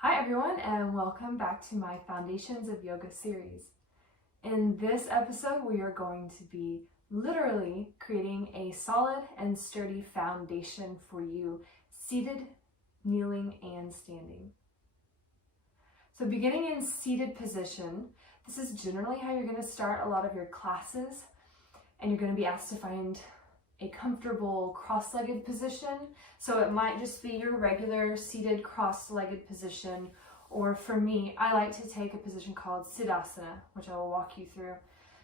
Hi everyone, and welcome back to my Foundations of Yoga series. In this episode, we are going to be literally creating a solid and sturdy foundation for you, seated, kneeling, and standing. So beginning in seated position, this is generally how you're going to start a lot of your classes, and you're going to be asked to find a comfortable cross-legged position. So it might just be your regular seated cross-legged position, or for me, I like to take a position called Siddhasana, which I will walk you through.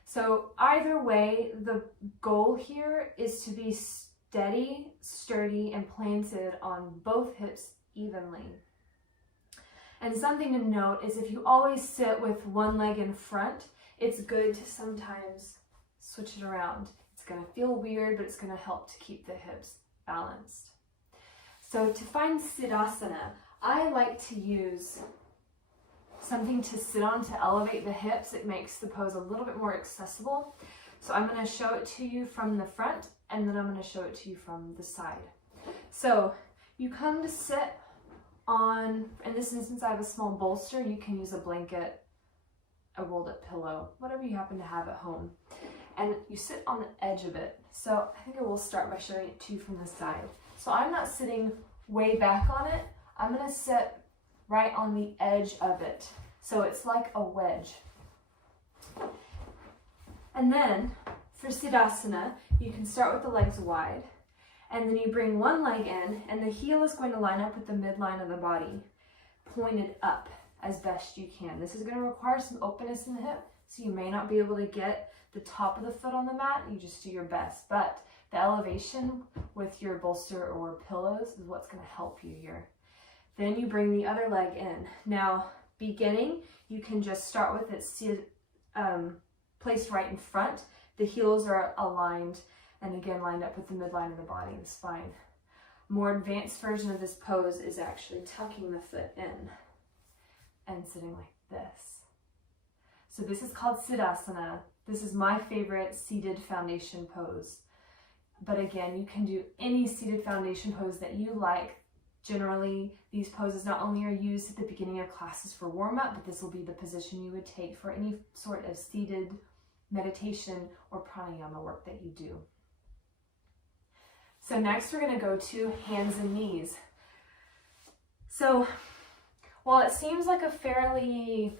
So either way, the goal here is to be steady, sturdy, and planted on both hips evenly. And something to note is if you always sit with one leg in front, it's good to sometimes switch it around. It's going to feel weird, but it's going to help to keep the hips balanced. So to find Siddhasana, I like to use something to sit on to elevate the hips. It makes the pose a little bit more accessible. So I'm going to show it to you from the front, and then I'm going to show it to you from the side. So you come to sit on, in this instance I have a small bolster. You can use a blanket, a rolled up pillow, whatever you happen to have at home. And you sit on the edge of it. So I think I will start by showing it to you from the side. So I'm not sitting way back on it. I'm going to sit right on the edge of it. So it's like a wedge. And then for Siddhasana, you can start with the legs wide. And then you bring one leg in, and the heel is going to line up with the midline of the body, pointed up as best you can. This is going to require some openness in the hip, so you may not be able to get the top of the foot on the mat. You just do your best, but the elevation with your bolster or pillows is what's going to help you here. Then you bring the other leg in. Now, beginning, you can just start with it placed right in front. The heels are aligned and again lined up with the midline of the body and the spine. More advanced version of this pose is actually tucking the foot in and sitting like this. So this is called Siddhasana. This is my favorite seated foundation pose. But again, you can do any seated foundation pose that you like. Generally, these poses not only are used at the beginning of classes for warm-up, but this will be the position you would take for any sort of seated meditation or pranayama work that you do. So next we're going to go to hands and knees. So while it seems like a fairly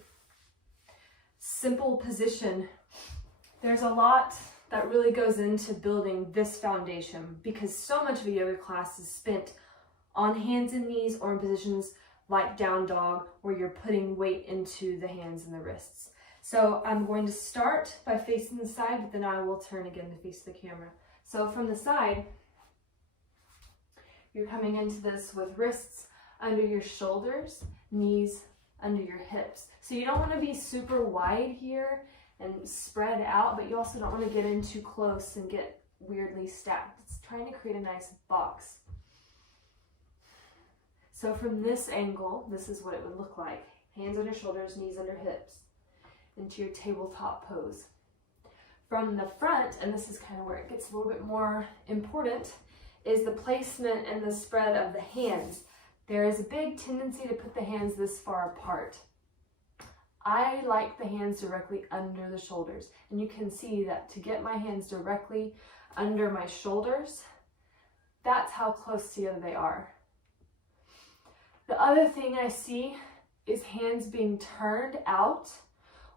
simple position, there's a lot that really goes into building this foundation, because so much of a yoga class is spent on hands and knees or in positions like down dog, where you're putting weight into the hands and the wrists. So I'm going to start by facing the side, but then I will turn again to face the camera. So from the side, you're coming into this with wrists under your shoulders, knees under your hips. So you don't want to be super wide here and spread out, but you also don't want to get in too close and get weirdly stacked. It's trying to create a nice box. So from this angle, this is what it would look like. Hands under shoulders, knees under hips, into your tabletop pose. From the front, and this is kind of where it gets a little bit more important, is the placement and the spread of the hands. There is a big tendency to put the hands this far apart. I like the hands directly under the shoulders, and you can see that to get my hands directly under my shoulders, that's how close together they are. The other thing I see is hands being turned out,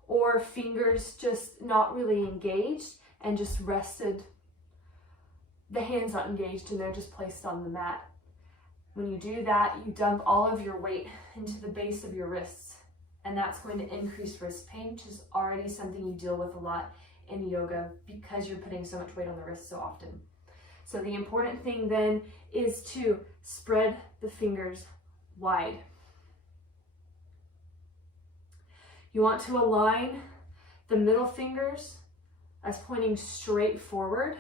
or fingers just not really engaged and just rested. The hands not engaged and they're just placed on the mat. When you do that, you dump all of your weight into the base of your wrists, and that's going to increase wrist pain, which is already something you deal with a lot in yoga because you're putting so much weight on the wrist so often. So the important thing then is to spread the fingers wide. You want to align the middle fingers as pointing straight forward,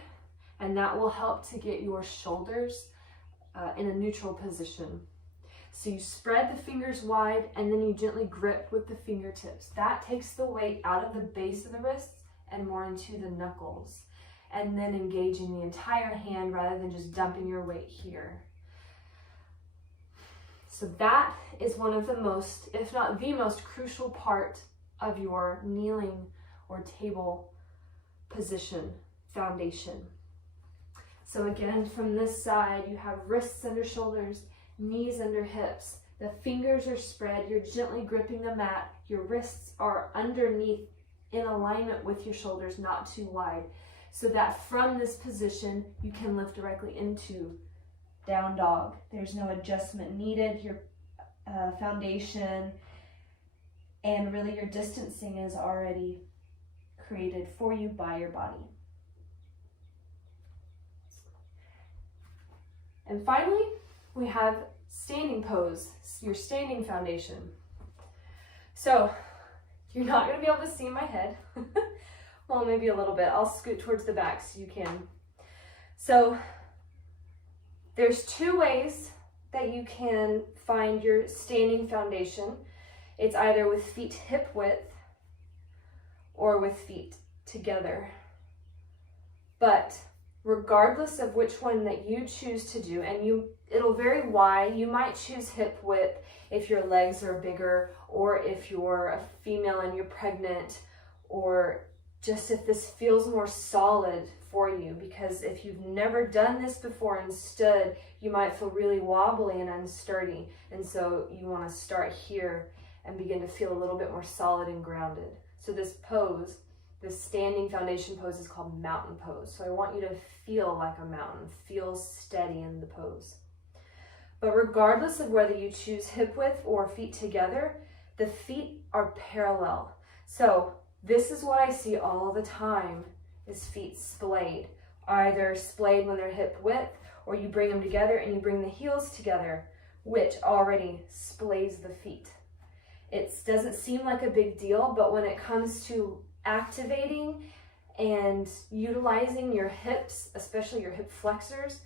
and that will help to get your shoulders in a neutral position. So you spread the fingers wide, and then you gently grip with the fingertips. That takes the weight out of the base of the wrists and more into the knuckles, and then engaging the entire hand rather than just dumping your weight here. So that is one of the most, if not the most crucial part of your kneeling or table position foundation. So again, from this side, you have wrists under shoulders, knees under hips. The fingers are spread. You're gently gripping the mat. Your wrists are underneath in alignment with your shoulders, not too wide, so that from this position, you can lift directly into down dog. There's no adjustment needed. Your foundation and really your distancing is already created for you by your body. And finally, we have standing pose, your standing foundation. So you're not going to be able to see my head. Well, maybe a little bit. I'll scoot towards the back so you can. So there's two ways that you can find your standing foundation. It's either with feet hip width or with feet together. But regardless of which one that you choose to do, and it'll vary why. You might choose hip width if your legs are bigger, or if you're a female and you're pregnant, or just if this feels more solid for you, because if you've never done this before and stood, you might feel really wobbly and unsturdy. And so you want to start here and begin to feel a little bit more solid and grounded. So this pose, this standing foundation pose, is called mountain pose. So I want you to feel like a mountain, feel steady in the pose. But regardless of whether you choose hip width or feet together, the feet are parallel. So this is what I see all the time, is feet splayed. Either splayed when they're hip width, or you bring them together and you bring the heels together, which already splays the feet. It doesn't seem like a big deal, but when it comes to activating and utilizing your hips, especially your hip flexors,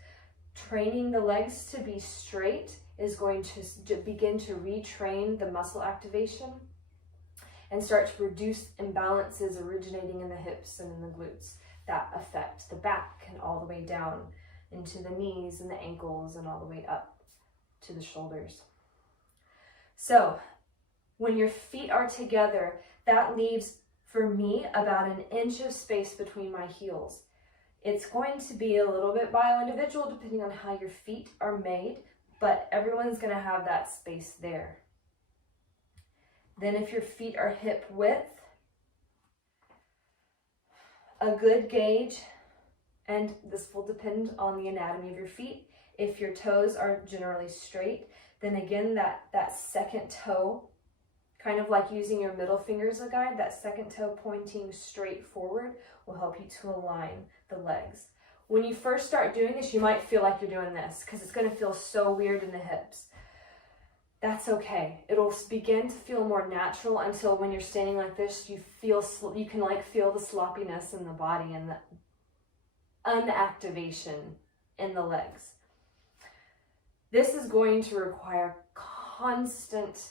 training the legs to be straight is going to begin to retrain the muscle activation and start to reduce imbalances originating in the hips and in the glutes that affect the back and all the way down into the knees and the ankles and all the way up to the shoulders. So when your feet are together, that leaves for me about an inch of space between my heels. It's going to be a little bit bio-individual depending on how your feet are made, but everyone's going to have that space there. Then if your feet are hip width, a good gauge, and this will depend on the anatomy of your feet. If your toes are generally straight, then again that second toe, kind of like using your middle finger as a guide, that second toe pointing straight forward will help you to align the legs. When you first start doing this, you might feel like you're doing this because it's going to feel so weird in the hips. That's okay. It'll begin to feel more natural until when you're standing like this, you can like feel the sloppiness in the body and the unactivation in the legs. This is going to require constant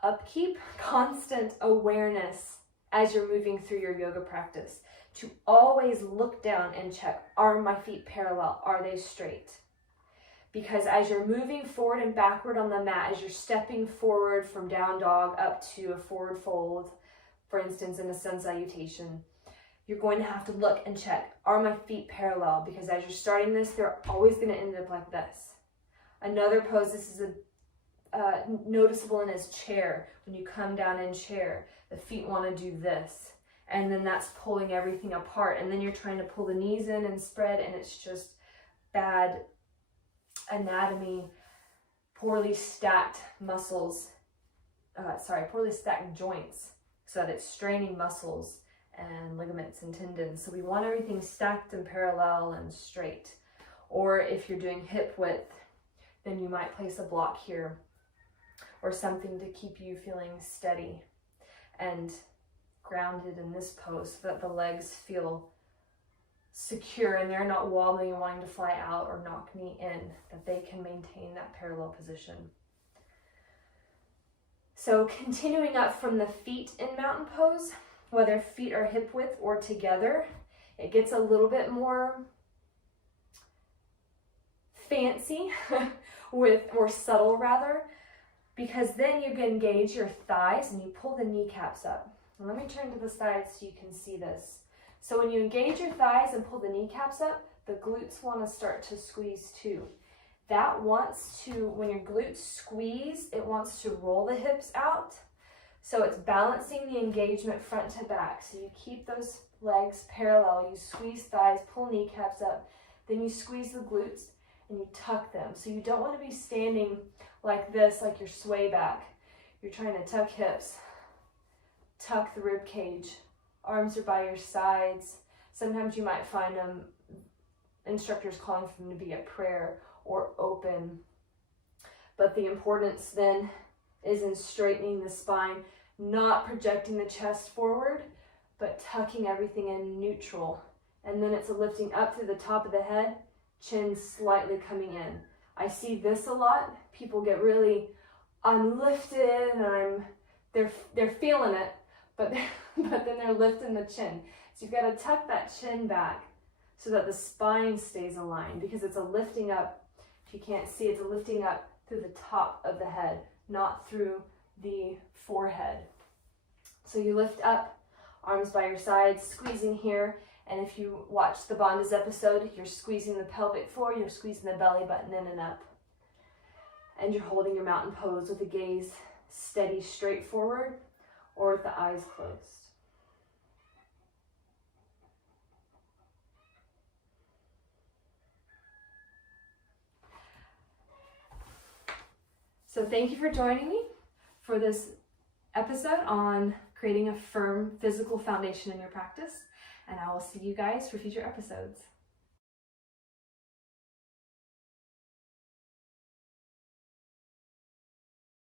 upkeep, constant awareness as you're moving through your yoga practice, to always look down and check, are my feet parallel? Are they straight? Because as you're moving forward and backward on the mat, as you're stepping forward from down dog up to a forward fold, for instance, in a sun salutation, you're going to have to look and check, are my feet parallel? Because as you're starting this, they're always going to end up like this. Another pose, this is noticeable in his chair. When you come down in chair, the feet want to do this, and then that's pulling everything apart, and then you're trying to pull the knees in and spread, and it's just bad anatomy, poorly stacked muscles, poorly stacked joints, so that it's straining muscles and ligaments and tendons. So we want everything stacked and parallel and straight. Or if you're doing hip width, then you might place a block here or something to keep you feeling steady and grounded in this pose so that the legs feel secure and they're not wobbling and wanting to fly out or knock me in, that they can maintain that parallel position. So continuing up from the feet in mountain pose, whether feet are hip width or together, it gets a little bit more fancy or subtle rather, because then you can engage your thighs and you pull the kneecaps up. And let me turn to the side so you can see this. So when you engage your thighs and pull the kneecaps up, the glutes want to start to squeeze too. That wants to, when your glutes squeeze, it wants to roll the hips out. So it's balancing the engagement front to back. So you keep those legs parallel, you squeeze thighs, pull kneecaps up, then you squeeze the glutes and you tuck them. So you don't want to be standing like this, like your sway back. You're trying to tuck hips, tuck the rib cage. Arms are by your sides. Sometimes you might find instructors calling for them to be a prayer or open. But the importance then is in straightening the spine, not projecting the chest forward, but tucking everything in neutral. And then it's a lifting up through the top of the head, chin slightly coming in. I see this a lot. People get really unlifted and they're feeling it, but then they're lifting the chin. So you've got to tuck that chin back so that the spine stays aligned, because it's a lifting up. If you can't see, it's a lifting up through the top of the head, not through the forehead. So you lift up, arms by your sides, squeezing here. And if you watch the Bandhas episode, you're squeezing the pelvic floor, you're squeezing the belly button in and up. And you're holding your mountain pose with the gaze steady straight forward or with the eyes closed. So thank you for joining me for this episode on creating a firm physical foundation in your practice. And I will see you guys for future episodes.